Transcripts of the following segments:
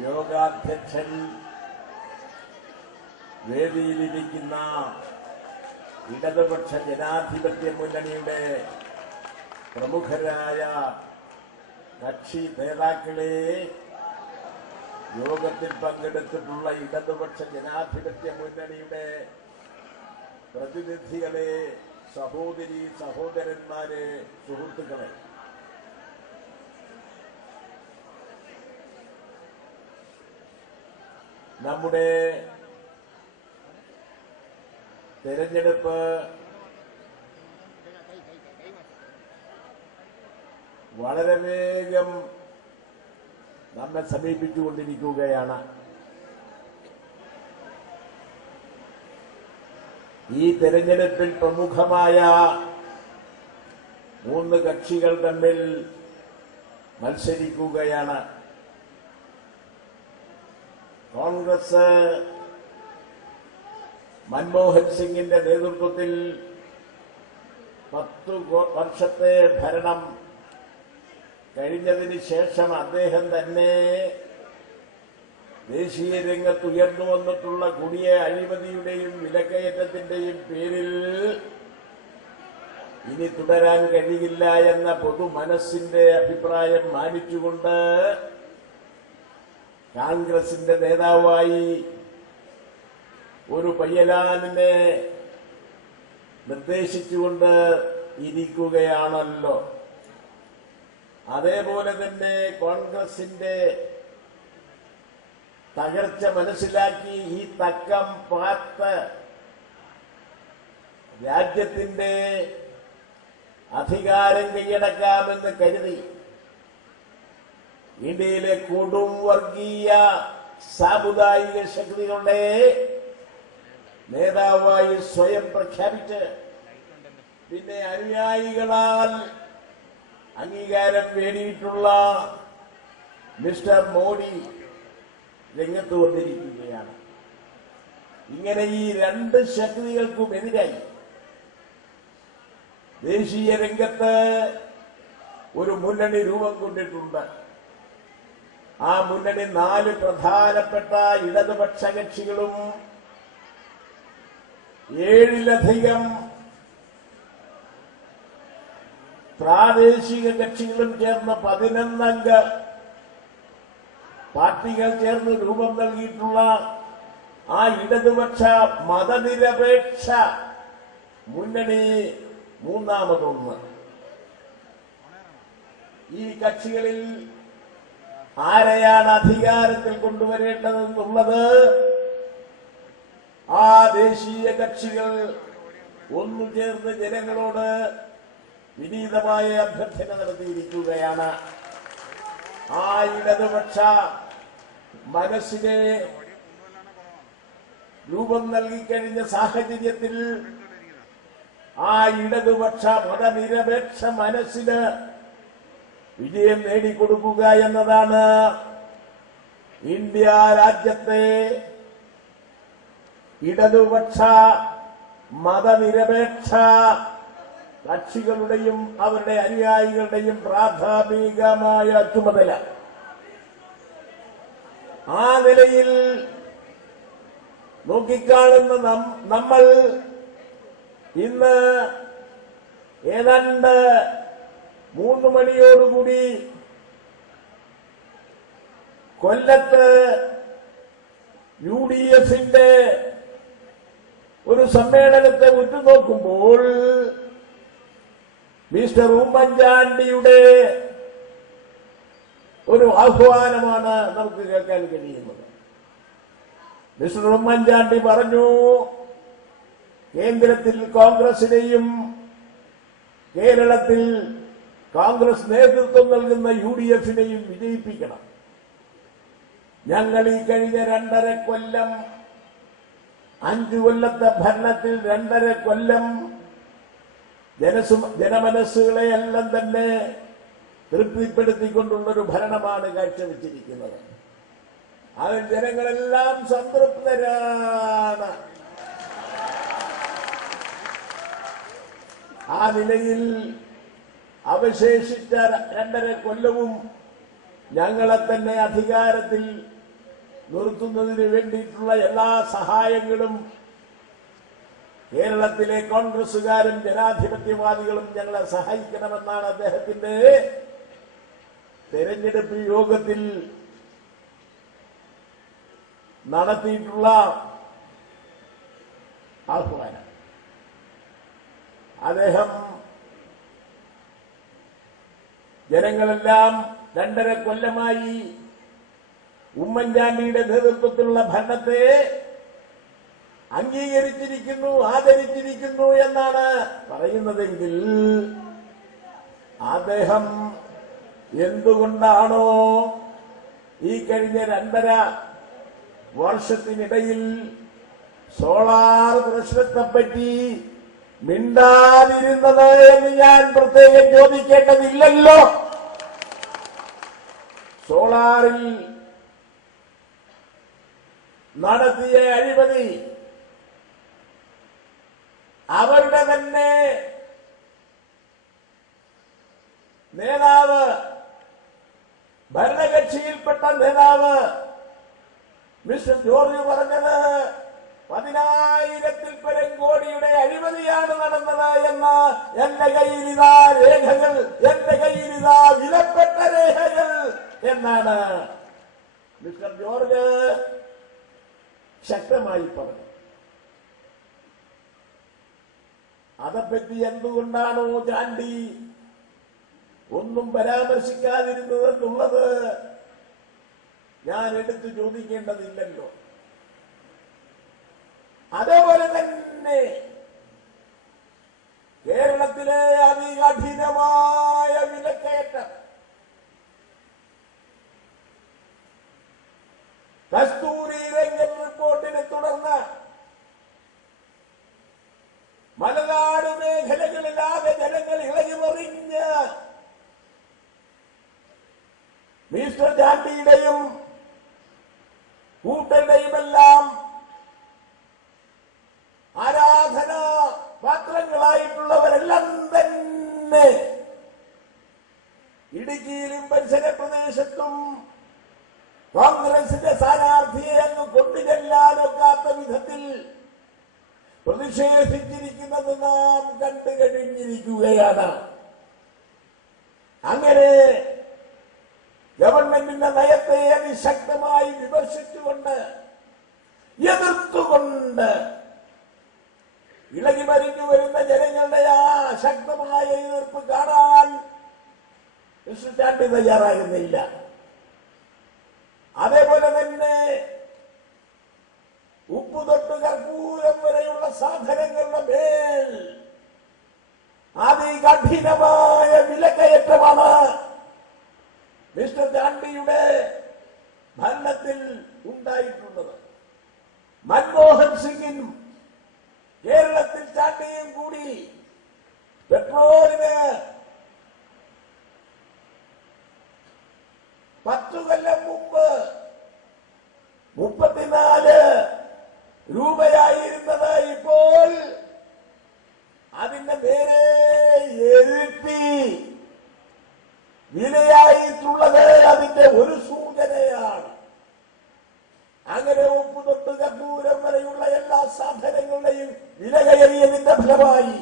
യോഗാധ്യക്ഷൻ, വേദിയിലിരിക്കുന്ന ഇടതുപക്ഷ ജനാധിപത്യ മുന്നണിയുടെ പ്രമുഖരായ കക്ഷി നേതാക്കളെ, യോഗത്തിൽ പങ്കെടുത്തിട്ടുള്ള ഇടതുപക്ഷ ജനാധിപത്യ മുന്നണിയുടെ പ്രതിനിധികളെ, സഹോദരി സഹോദരന്മാരെ, സുഹൃത്തുക്കളെ, നമ്മുടെ തെരഞ്ഞെടുപ്പ് വളരെ വേഗം നമ്മെ സമീപിച്ചുകൊണ്ടിരിക്കുകയാണ്. ഈ തെരഞ്ഞെടുപ്പിൽ പ്രമുഖമായ 3 കക്ഷികൾ തമ്മിൽ മത്സരിക്കുകയാണ്. കോൺഗ്രസ് മൻമോഹൻ സിംഗിന്റെ നേതൃത്വത്തിൽ 10 വർഷത്തെ ഭരണം കഴിഞ്ഞതിന് ശേഷം അദ്ദേഹം തന്നെ ദേശീയ രംഗത്ത് ഉയർന്നു വന്നിട്ടുള്ള കൊടിയ അഴിമതിയുടെയും വിലക്കയറ്റത്തിന്റെയും പേരിൽ ഇനി തുടരാൻ കഴിയില്ല എന്ന പൊതുമനസ്സിന്റെ അഭിപ്രായം മാനിച്ചുകൊണ്ട് കോൺഗ്രസിന്റെ നേതാവായി ഒരു പയ്യലാനിനെ നിർദ്ദേശിച്ചുകൊണ്ട് ഇരിക്കുകയാണല്ലോ. അതേപോലെ തന്നെ കോൺഗ്രസിന്റെ തകർച്ച മനസ്സിലാക്കി ഈ തക്കം പാർത്ത് രാജ്യത്തിന്റെ അധികാരം കൈയടക്കാമെന്ന് കരുതി ഇന്ത്യയിലെ കൊടും വർഗീയ സാമുദായിക ശക്തികളുടെ നേതാവായി സ്വയം പ്രഖ്യാപിച്ച് പിന്നെ അനുയായികളാൽ അംഗീകാരം നേടിയിട്ടുള്ള മിസ്റ്റർ മോഡി രംഗത്ത് വന്നിരിക്കുകയാണ്. ഇങ്ങനെ ഈ 2 ശക്തികൾക്കും എതിരായി ദേശീയ രംഗത്ത് ഒരു മുന്നണി രൂപം കൊണ്ടിട്ടുണ്ട്. ആ മുന്നണി 4 പ്രധാനപ്പെട്ട ഇടതുപക്ഷ കക്ഷികളും 7-ലധികം പ്രാദേശിക കക്ഷികളും ചേർന്ന് 11 അംഗ പാർട്ടികൾ ചേർന്ന് രൂപം നൽകിയിട്ടുള്ള ആ ഇടതുപക്ഷ മതനിരപേക്ഷ മുന്നണി 3ാമതൊന്ന്. ഈ കക്ഷികളിൽ ആരെയാണ് അധികാരത്തിൽ കൊണ്ടുവരേണ്ടതെന്നുള്ളത് ആ ദേശീയ കക്ഷികൾ ഒന്നുചേർന്ന് ജനങ്ങളോട് വിനീതമായ അഭ്യർത്ഥന നടത്തിയിരിക്കുകയാണ്. ആ ഇടതുപക്ഷ മനസ്സിനെ രൂപം നൽകിക്കഴിഞ്ഞ സാഹചര്യത്തിൽ ആ ഇടതുപക്ഷ മതനിരപേക്ഷ മനസ്സിന് വിജയം നേടിക്കൊടുക്കുക എന്നതാണ് ഇന്ത്യ രാജ്യത്തെ ഇടതുപക്ഷ മതനിരപേക്ഷ കക്ഷികളുടെയും അവരുടെ അനുയായികളുടെയും പ്രാഥമികമായ ചുമതല. ആ നിലയിൽ നോക്കിക്കാണുന്ന നമ്മൾ ഇന്ന് ഏതാണ്ട് 3 മണിയോടുകൂടി കൊല്ലത്ത് UDFന്റെ ഒരു സമ്മേളനത്തെ ഉറ്റുനോക്കുമ്പോൾ മിസ്റ്റർ ഉമ്മൻചാണ്ടിയുടെ ഒരു ആഹ്വാനമാണ് നമുക്ക് കേൾക്കാൻ കഴിയുന്നത്. മിസ്റ്റർ ഉമ്മൻചാണ്ടി പറഞ്ഞു, കേന്ദ്രത്തിൽ കോൺഗ്രസിനെയും കേരളത്തിൽ കോൺഗ്രസ് നേതൃത്വം നൽകുന്ന UDFനെയും വിജയിപ്പിക്കണം. ഞങ്ങൾ ഈ കഴിഞ്ഞ 2.5 കൊല്ലം 5 കൊല്ലത്തെ ഭരണത്തിൽ 2.5 കൊല്ലം ജനമനസ്സുകളെ എല്ലാം തന്നെ തൃപ്തിപ്പെടുത്തിക്കൊണ്ടുള്ളൊരു ഭരണമാണ് കാഴ്ചവെച്ചിരിക്കുന്നത്. അതിൽ ജനങ്ങളെല്ലാം സംതൃപ്തരാണ്. ആ നിലയിൽ അവശേഷിച്ച 2.5 കൊല്ലവും ഞങ്ങളെ തന്നെ അധികാരത്തിൽ നിർത്തുന്നതിന് വേണ്ടിയിട്ടുള്ള എല്ലാ സഹായങ്ങളും കേരളത്തിലെ കോൺഗ്രസുകാരും ജനാധിപത്യവാദികളും ഞങ്ങളെ സഹായിക്കണമെന്നാണ് അദ്ദേഹത്തിന്റെ തെരഞ്ഞെടുപ്പ് യോഗത്തിൽ നടത്തിയിട്ടുള്ള ആഹ്വാനം. അദ്ദേഹം ജനങ്ങളെല്ലാം 2.5 കൊല്ലമായി ഉമ്മൻചാണ്ടിയുടെ നേതൃത്വത്തിലുള്ള ഭരണത്തെ അംഗീകരിച്ചിരിക്കുന്നു, ആദരിച്ചിരിക്കുന്നു എന്നാണ് പറയുന്നതെങ്കിൽ അദ്ദേഹം എന്തുകൊണ്ടാണോ ഈ കഴിഞ്ഞ 2.5 വർഷത്തിനിടയിൽ സോളാർ പ്രശ്നത്തെപ്പറ്റി മിണ്ടാതിരുന്നത് എന്ന് ഞാൻ പ്രത്യേകം ചോദിക്കേണ്ടതില്ലല്ലോ. സോളാറിൽ നടത്തിയ അഴിമതി അവരുടെ തന്നെ നേതാവ്, ഭരണകക്ഷിയിൽപ്പെട്ട നേതാവ് മിസ്റ്റർ ജോർജ് പറഞ്ഞത് 10,000-ൽ പരം കോടിയുടെ അഴിമതിയാണ് നടന്നത് എന്ന് എന്റെ കയ്യിലിതാ രേഖകൾ, എന്റെ കയ്യിലിതാ വിലപ്പെട്ട രേഖകൾ എന്നാണ് മിസ്റ്റർ ജോർജ് ശക്തമായി പറഞ്ഞു. അതേപ്പറ്റി എന്തുകൊണ്ടാണോ ചാണ്ടി ഒന്നും പരാമർശിക്കാതിരുന്നതെന്നുള്ളത് ഞാൻ എടുത്തു ചോദിക്കേണ്ടതില്ലല്ലോ. അതേപോലെ തന്നെ കേരളത്തിലെ അതികഠിനമായ വിലക്കയറ്റം, കസ്തൂരി രംഗൻ റിപ്പോർട്ടിനെ തുടർന്ന് മലനാട് മേഖലകളിലാകെ ജനങ്ങൾ ഇളകി മറിഞ്ഞ് മിസ്റ്റർ ചാണ്ടിയുടെയും കൂട്ടരുടെയുമെല്ലാം ആരാധന പാത്രങ്ങളായിട്ടുള്ളവരെല്ലാം തന്നെ ഇടുക്കിയിലും പരിസര പ്രദേശത്തും കോൺഗ്രസിന്റെ സ്ഥാനാർത്ഥിയെ അങ്ങ് കൊണ്ടുചെല്ലാനൊക്കാത്ത വിധത്തിൽ പ്രതിഷേധിച്ചിരിക്കുന്നത് നാം കണ്ടു കഴിഞ്ഞിരിക്കുകയാണ്. അങ്ങനെ ഗവൺമെന്റിന്റെ നയത്തെ അതിശക്തമായി വിമർശിച്ചുകൊണ്ട്, എതിർത്തുകൊണ്ട് ഇളകി മരിഞ്ഞു വരുന്ന ജനങ്ങളുടെ ആ ശക്തമായ എതിർപ്പ് കാണാൻ മിസ്റ്റർ ചാണ്ടി തയ്യാറാകുന്നില്ല. അതേപോലെ തന്നെ ഉപ്പു തൊട്ട് കർപ്പൂരം വരെയുള്ള സാധനങ്ങളുടെ മേൽ അതികഠിനമായ വിലക്കയറ്റമാണ് മിസ്റ്റർ ചാണ്ടിയുടെ ഭരണത്തിൽ ഉണ്ടായിട്ടുള്ളത്. മൻമോഹൻ സിംഗും കേരളത്തിൽ ചാണ്ടിയും കൂടി പെട്രോളിന് 10 കൊല്ലം മുമ്പ് 34 രൂപയായിരുന്നത് ഇപ്പോൾ അതിന്റെ നേരെ ഇരട്ടി വിലയായിട്ടുള്ളത് അതിന്റെ ഒരു സൂചനയാണ്. അങ്ങനെ ഉപ്പ് തൊട്ട് കർപ്പൂരം വരെയുള്ള എല്ലാ സാധനങ്ങളുടെയും വില കയറിയതിന്റെ ഫലമായി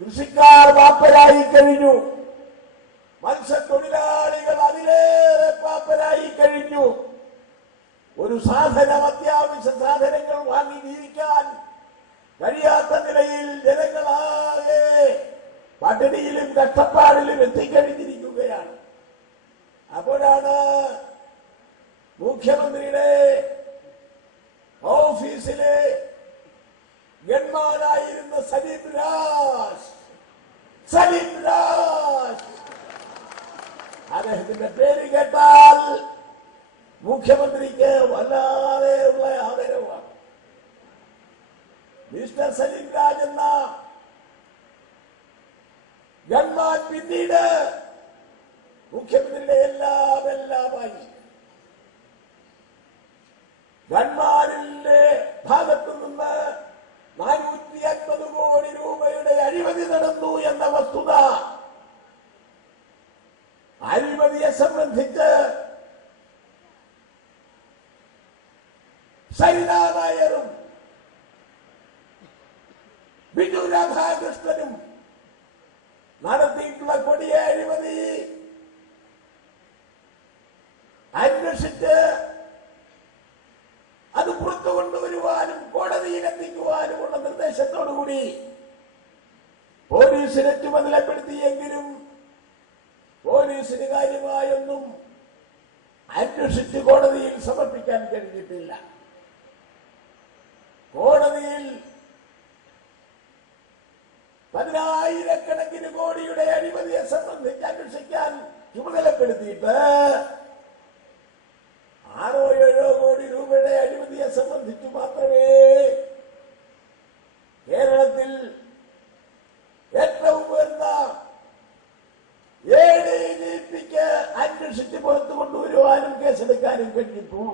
കൃഷിക്കാർ പാപ്പരായി കഴിഞ്ഞു, മത്സ്യത്തൊഴിലാളികൾ അതിലേറെ പാപ്പരായി കഴിഞ്ഞു. ഒരു സാധനം, അത്യാവശ്യ സാധനങ്ങൾ വാങ്ങി ജീവിക്കാൻ കഴിയാത്ത നിലയിൽ ജനങ്ങളാകെ പട്ടിണിയിലും കഷ്ടപ്പാടിലും എത്തിക്കഴിഞ്ഞിരിക്കുകയാണ്. അപ്പോഴാണ് മുഖ്യമന്ത്രിയുടെ ഓഫീസിലെ ഗൺമാനായിരുന്ന സലീം രാജ് അദ്ദേഹത്തിന്റെ പേര് കേട്ടാൽ മുഖ്യമന്ത്രിക്ക് വല്ലാതെയുള്ള ആദരവാണ്. മിസ്റ്റർ സലീം രാജ് എന്ന ഗൺമാൻ പിന്നീട് മുഖ്യമന്ത്രിയുടെ എല്ലാമായി. ഗൺമാനിന്റെ ഭാഗത്തു നിന്ന് 450 കോടി രൂപയുടെ അഴിമതി നടന്നു എന്ന വസ്തുത, അഴിമതിയെ സംബന്ധിച്ച് സരിത നായരും ബിജു രാധാകൃഷ്ണനും നടത്തിയിട്ടുള്ള കൊടിയ അഴിമതി അന്വേഷിച്ച് അത് പുറത്തു കൊണ്ടുവരുവാനും കോടതിയിലെത്തിക്കുവാനുമുള്ള നിർദ്ദേശത്തോടുകൂടി പോലീസിനെ ചുമതലപ്പെടുത്തിയെങ്കിലും പോലീസിന് കാര്യമായൊന്നും അന്വേഷിച്ച് കോടതിയിൽ സമർപ്പിക്കാൻ കഴിഞ്ഞിട്ടില്ല. കോടതിയിൽ 10,000 കോടിയുടെ അഴിമതിയെ സംബന്ധിച്ച് അന്വേഷിക്കാൻ ചുമതലപ്പെടുത്തിയിട്ട് 6-7 കോടി രൂപയുടെ അഴിമതിയെ സംബന്ധിച്ച് മാത്രമേ കേരളത്തിൽ ഏറ്റവും ഉയർന്ന ADGPക്ക് അന്വേഷിച്ച് പുറത്തു കൊണ്ടുവരുവാനും കേസെടുക്കാനും കഴിഞ്ഞിട്ടു.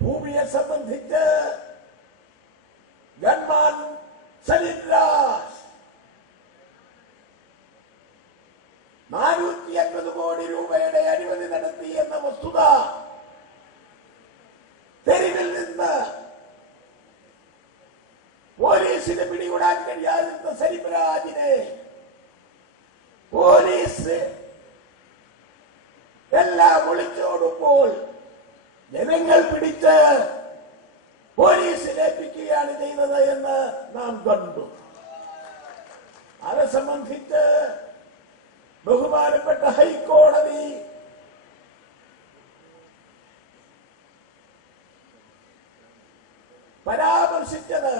ഭൂമിയെ സംബന്ധിച്ച് ഗൺമാൻ സലീം രാജ് 450 കോടി രൂപയുടെ അഴിമതി നടത്തി എന്ന വസ്തുത തെരുവിൽ നിന്ന് പോലീസിന് പിടികൂടാൻ കഴിയാതിരുന്ന സലീം രാജിനെ പോലീസ് എല്ലാം ഒളിച്ചോടുമ്പോൾ ജനങ്ങൾ പിടിച്ച് പോലീസിലേൽപ്പിക്കുകയാണ് ചെയ്തത് എന്ന് നാം കണ്ടു. അത് സംബന്ധിച്ച് ബഹുമാനപ്പെട്ട ഹൈക്കോടതി പരാമർശിച്ചത്